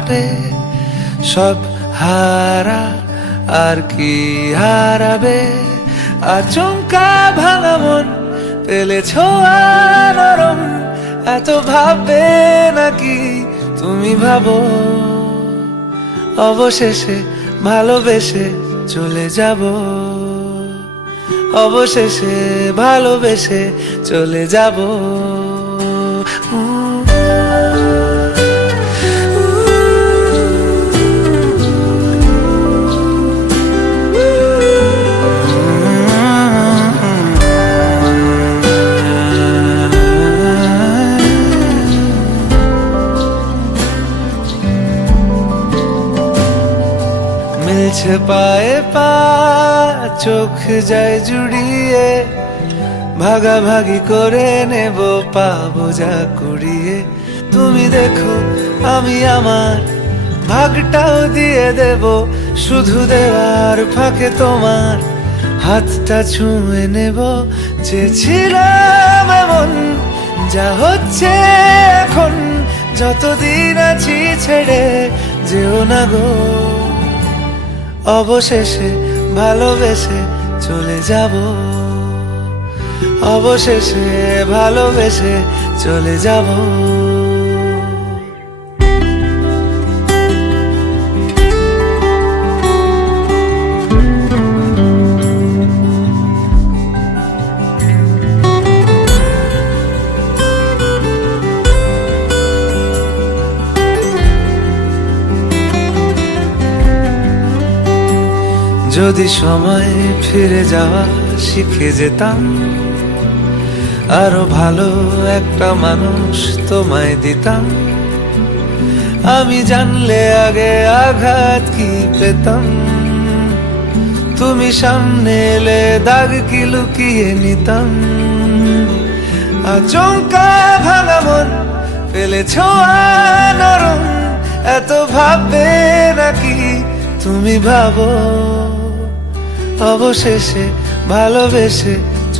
হারাবে, সব হারা আর কি হারাবে। আচমকা ভাঙা মন পেলে ছোঁয়া নরম, এত ভাববে নাকি তুমি ভাবো। অবশেষে ভালোবেসে চলে যাব, অবশেষে ভালোবেসে চলে যাব। মিলছে পায়ে পা, চোখ যায় জুড়িয়ে, ভাগাভাগি করে নেব পাবো যা কুড়িয়ে। তুমি দেখো আমি আমার ভাগটাও দিয়ে দেব, শুধু দেওয়ার ফাঁকে তোমার হাতটা ছুঁয়ে নেব। চেয়েছিলাম এমন, যা হচ্ছে এখন, যতদিন আছি ছেড়ে যেও না গো। অবশেষে ভালোবেসে চলে যাব, অবশেষে ভালোবেসে চলে যাব। যদি সময় ফিরে যাওয়া শিখে যেতাম, আরো ভালো একটা মানুষ তোমায় দিতাম। আমি জানলে আগে আঘাত কি পেতাম, তুমি সামনে এলে দাগ কি লুকিয়ে নিতাম। আচমকা ভাঙা মন পেলে ছোঁয়া নরম, এত ভাববে নাকি তুমি ভাবো। অবশেষে ভালোবেসে